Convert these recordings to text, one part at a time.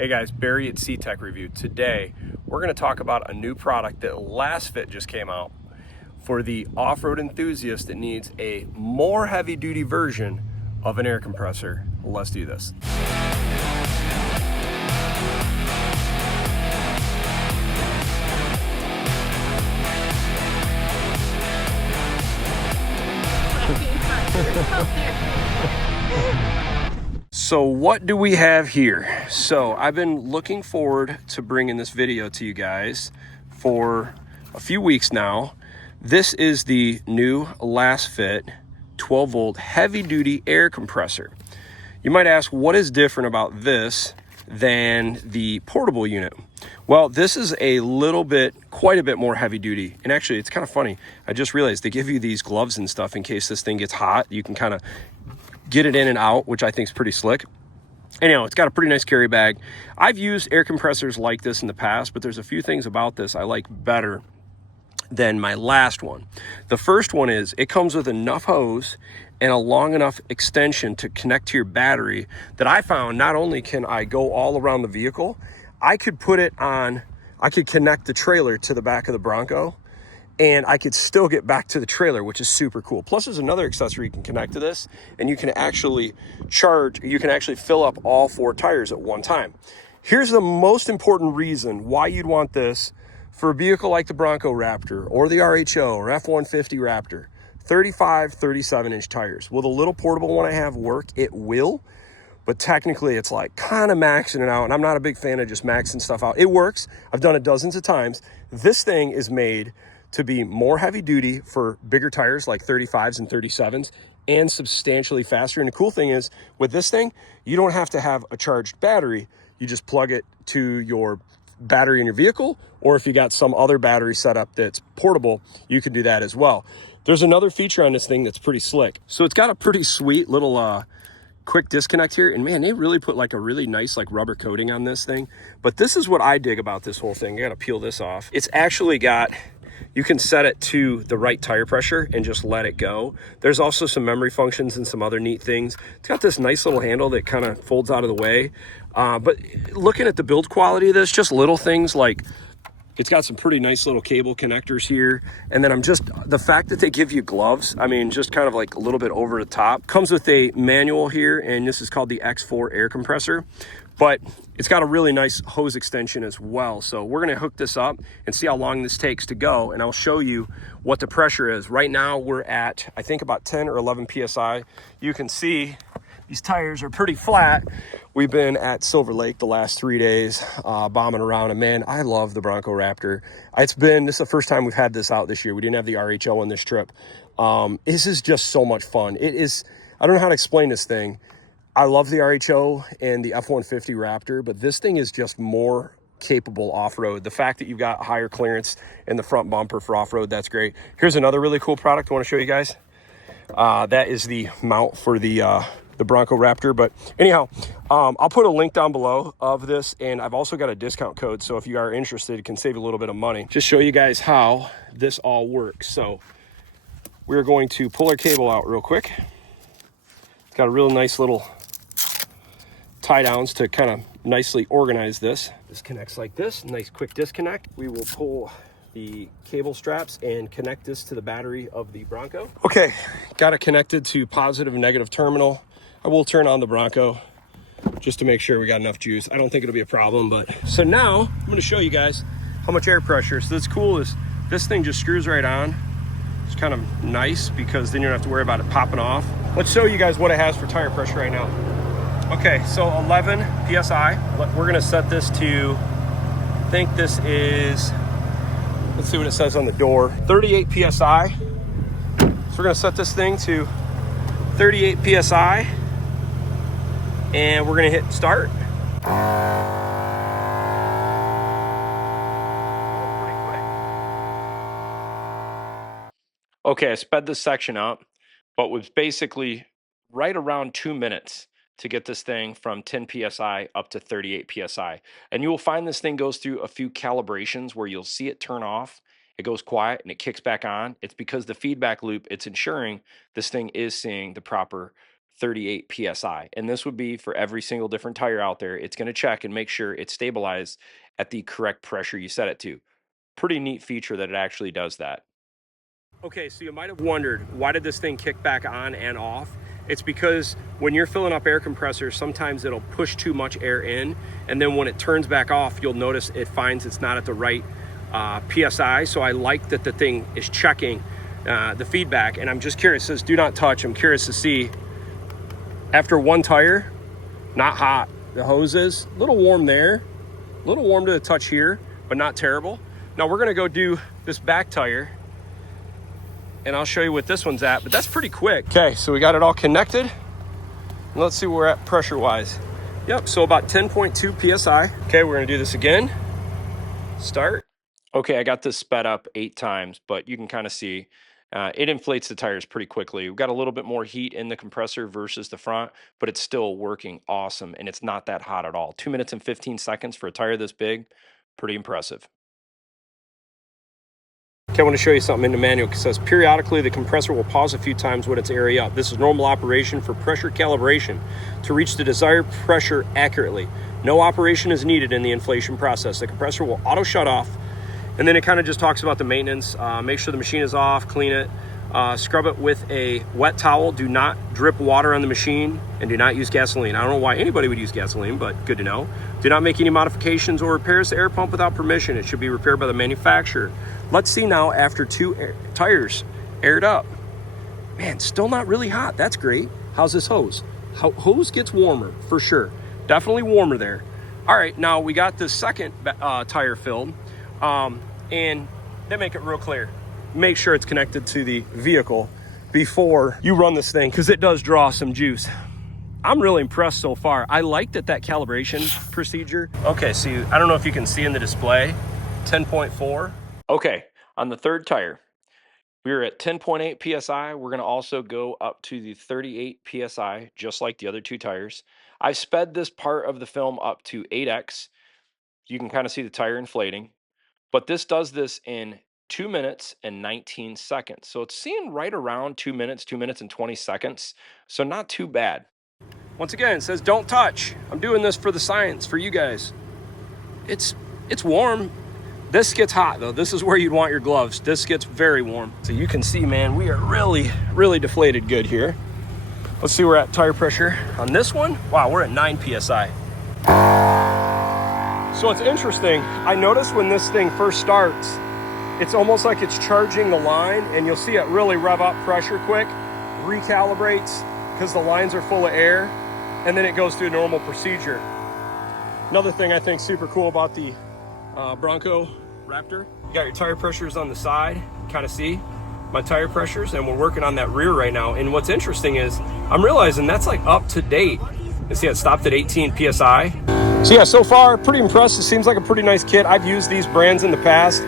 Hey guys, Barry at Ctech-review. Today, we're going to talk about a new product that Lasfit just came out for the off-road enthusiast that needs a more heavy-duty version of an air compressor. Let's do this. So what do we have here? So I've been looking forward to bringing this video to you guys for a few weeks now. This is the new Lasfit 12 volt heavy duty air compressor. You might ask, what is different about this than the portable unit? Well, this is quite a bit more heavy duty. And actually, it's kind of funny. I just realized they give you these gloves and stuff in case this thing gets hot. You can kind of get it in and out, which I think is pretty slick. Anyhow, it's got a pretty nice carry bag. I've used air compressors like this in the past, but there's a few things about this I like better than my last one. The first one is it comes with enough hose and a long enough extension to connect to your battery that I found not only can I go all around the vehicle, I could connect the trailer to the back of the Bronco and I could still get back to the trailer, which is super cool. Plus there's another accessory you can connect to this and you can actually fill up all 4 tires at one time. Here's the most important reason why you'd want this for a vehicle like the Bronco Raptor or the RHO or F-150 Raptor. 35, 37-inch tires. Will the little portable one I have work? It will, but technically it's like kind of maxing it out, and I'm not a big fan of just maxing stuff out. It works. I've done it dozens of times. This thing is made to be more heavy duty for bigger tires like 35s and 37s and substantially faster. And the cool thing is with this thing, you don't have to have a charged battery. You just plug it to your battery in your vehicle, or if you got some other battery setup that's portable, you can do that as well. There's another feature on this thing that's pretty slick. So it's got a pretty sweet little quick disconnect here, and man, they really put like a really nice like rubber coating on this thing. But this is what I dig about this whole thing. I gotta peel this off. It's actually got, you can set it to the right tire pressure and just let it go. There's also some memory functions and some other neat things. It's got this nice little handle that kind of folds out of the way. But looking at the build quality of this, just little things like it's got some pretty nice little cable connectors here. And then the fact that they give you gloves, I mean, just kind of like a little bit over the top. Comes with a manual here, and this is called the X4 air compressor. But it's got a really nice hose extension as well. So we're gonna hook this up and see how long this takes to go, and I'll show you what the pressure is. Right now we're at, I think, about 10 or 11 PSI. You can see these tires are pretty flat. We've been at Silver Lake the last 3 days, bombing around, and man, I love the Bronco Raptor. This is the first time we've had this out this year. We didn't have the RHO on this trip. This is just so much fun. It is, I don't know how to explain this thing. I love the RHO and the F-150 Raptor, but this thing is just more capable off-road. The fact that you've got higher clearance in the front bumper for off-road, that's great. Here's another really cool product I want to show you guys. That is the mount for the Bronco Raptor. But anyhow, I'll put a link down below of this, and I've also got a discount code, so if you are interested, it can save a little bit of money. Just show you guys how this all works. So we're going to pull our cable out real quick. It's got a real nice little tie downs to kind of nicely organize this. This connects like this, nice quick disconnect. We will pull the cable straps and connect this to the battery of the Bronco. Okay, got it connected to positive and negative terminal. I will turn on the Bronco just to make sure we got enough juice. I don't think it'll be a problem, but so now I'm going to show you guys how much air pressure. So that's cool is this thing just screws right on. It's kind of nice because then you don't have to worry about it popping off. Let's show you guys what it has for tire pressure right now. Okay, so 11 PSI. We're gonna set this to, I think this is, let's see what it says on the door, 38 PSI. So we're gonna set this thing to 38 PSI and we're gonna hit start. Okay, I sped this section up, but was basically right around 2 minutes to get this thing from 10 PSI up to 38 PSI. And you will find this thing goes through a few calibrations where you'll see it turn off, it goes quiet, and it kicks back on. It's because the feedback loop, it's ensuring this thing is seeing the proper 38 PSI. And this would be for every single different tire out there. It's going to check and make sure it's stabilized at the correct pressure you set it to. Pretty neat feature that it actually does that. Okay, so you might have wondered, why did this thing kick back on and off? It's because when you're filling up air compressors, sometimes it'll push too much air in, and then when it turns back off, you'll notice it finds it's not at the right PSI. So I like that the thing is checking the feedback, and I'm just curious. It says do not touch. I'm curious to see, after one tire, not hot. The hose is a little warm there, a little warm to the touch here, but not terrible. Now we're gonna go do this back tire, and I'll show you what this one's at, but that's pretty quick. Okay, so we got it all connected. Let's see where we're at pressure-wise. Yep, so about 10.2 PSI. Okay, we're gonna do this again. Start. Okay, I got this sped up 8 times, but you can kind of see it inflates the tires pretty quickly. We've got a little bit more heat in the compressor versus the front, but it's still working awesome, and it's not that hot at all. 2 minutes and 15 seconds for a tire this big, pretty impressive. Okay, I want to show you something in the manual. It says periodically the compressor will pause a few times when it's area up. This is normal operation for pressure calibration to reach the desired pressure accurately. No operation is needed in the inflation process. The compressor will auto shut off, and then it kind of just talks about the maintenance. Make sure the machine is off, clean it, scrub it with a wet towel. Do not drip water on the machine, and do not use gasoline. I don't know why anybody would use gasoline, but good to know. Do not make any modifications or repairs to air pump without permission. It should be repaired by the manufacturer. Let's see now after 2 tires aired up. Man, still not really hot. That's great. How's this hose? Hose gets warmer for sure. Definitely warmer there. All right, now we got the second tire filled, and they make it real clear. Make sure it's connected to the vehicle before you run this thing, because it does draw some juice. I'm really impressed so far. I like that calibration procedure. Okay, so I don't know if you can see in the display, 10.4. Okay, on the third tire, we were at 10.8 PSI. We're gonna also go up to the 38 PSI, just like the other 2 tires. I sped this part of the film up to 8X. You can kind of see the tire inflating, but this does this in 2 minutes and 19 seconds. So it's seeing right around 2 minutes, 2 minutes and 20 seconds. So not too bad. Once again, it says don't touch. I'm doing this for the science, for you guys. It's warm. This gets hot though. This is where you'd want your gloves. This gets very warm. So you can see, man, we are really, really deflated good here. Let's see where we're at tire pressure on this one. Wow, we're at 9 PSI. So it's interesting. I noticed when this thing first starts, it's almost like it's charging the line, and you'll see it really rev up pressure quick, recalibrates because the lines are full of air, and then it goes through a normal procedure. Another thing I think super cool about the Bronco Raptor, you got your tire pressures on the side, kind of see my tire pressures, and we're working on that rear right now. And what's interesting is I'm realizing that's like up to date. You see it stopped at 18 PSI. So yeah, so far pretty impressed. It seems like a pretty nice kit. I've used these brands in the past.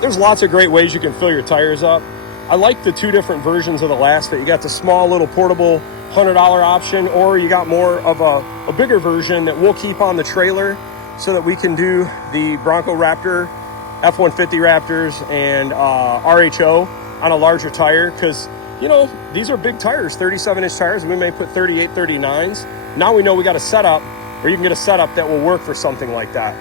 There's lots of great ways you can fill your tires up. I like the 2 different versions of the Lasfit. You got the small little portable $100 option, or you got more of a bigger version that we'll keep on the trailer so that we can do the Bronco Raptor, F-150 Raptors, and RHO on a larger tire, because, you know, these are big tires, 37-inch tires, and we may put 38, 39s. Now we know we got a setup, or you can get a setup that will work for something like that.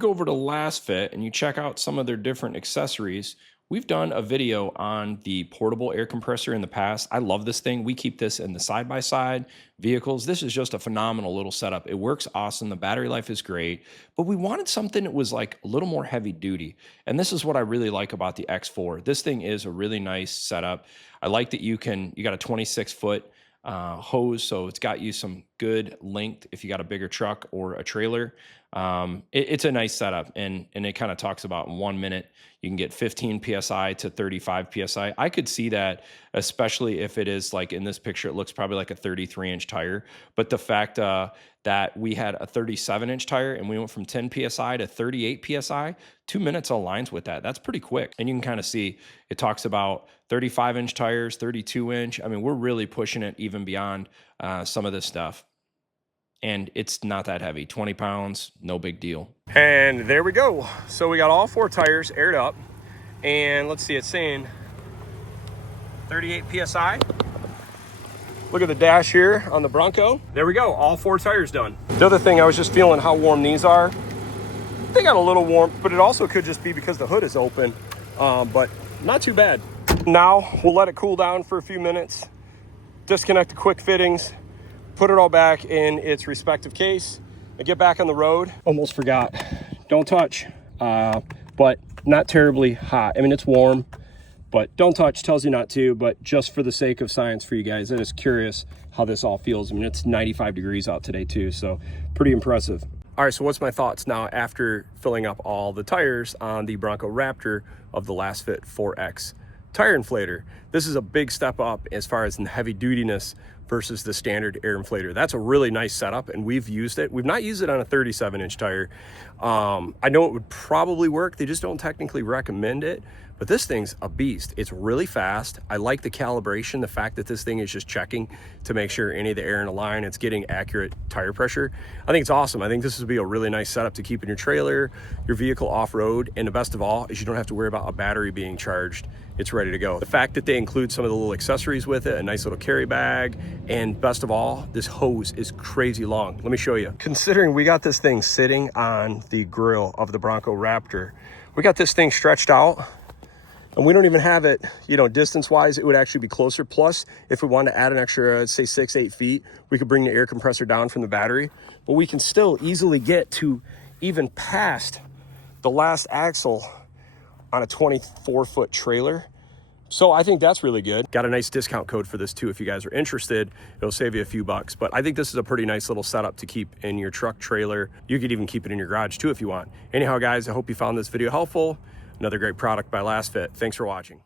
Go over to Lasfit and you check out some of their different accessories. We've done a video on the portable air compressor in the past. I love this thing. We keep this in the side-by-side vehicles. This is just a phenomenal little setup. It works awesome. The battery life is great, but we wanted something that was like a little more heavy duty. And this is what I really like about the X4. This thing is a really nice setup. I like that you got a 26-foot hose, so it's got you some good length if you got a bigger truck or a trailer. It's a nice setup, and it kind of talks about in 1 minute you can get 15 PSI to 35 PSI. I could see that, especially if it is like in this picture, it looks probably like a 33-inch tire. But the fact that we had a 37-inch tire and we went from 10 PSI to 38 PSI, 2 minutes aligns with that. That's pretty quick. And you can kind of see it talks about 35-inch tires, 32-inch. I mean, we're really pushing it even beyond some of this stuff. And it's not that heavy, 20 pounds, no big deal. And there we go. So we got all 4 tires aired up, and let's see, it's saying 38 PSI. Look at the dash here on the Bronco. There we go, all 4 tires done. The other thing, I was just feeling how warm these are. They got a little warm, but it also could just be because the hood is open, but not too bad. Now we'll let it cool down for a few minutes, disconnect the quick fittings, put it all back in its respective case, and get back on the road. Almost forgot, don't touch, but not terribly hot. I mean, it's warm, but don't touch, tells you not to, but just for the sake of science for you guys, I'm just curious how this all feels. I mean, it's 95 degrees out today too, so pretty impressive. All right, so what's my thoughts now after filling up all the tires on the Bronco Raptor of the Lasfit 4X tire inflator? This is a big step up as far as in heavy dutiness versus the standard air inflator. That's a really nice setup, and we've used it. We've not used it on a 37-inch tire. I know it would probably work. They just don't technically recommend it, but this thing's a beast. It's really fast. I like the calibration, the fact that this thing is just checking to make sure any of the air in a line, it's getting accurate tire pressure. I think it's awesome. I think this would be a really nice setup to keep in your trailer, your vehicle off-road, and the best of all is you don't have to worry about a battery being charged. It's ready to go. The fact that they include some of the little accessories with it, a nice little carry bag, and best of all, this hose is crazy long. Let me show you. Considering we got this thing sitting on the grill of the Bronco Raptor, we got this thing stretched out, and we don't even have it, you know, distance-wise, it would actually be closer. Plus, if we wanted to add an extra, say 6-8 feet, we could bring the air compressor down from the battery, but we can still easily get to even past the last axle on a 24-foot trailer. So I think that's really good. Got a nice discount code for this too. If you guys are interested, it'll save you a few bucks. But I think this is a pretty nice little setup to keep in your truck trailer. You could even keep it in your garage too if you want. Anyhow, guys, I hope you found this video helpful. Another great product by Lasfit. Thanks for watching.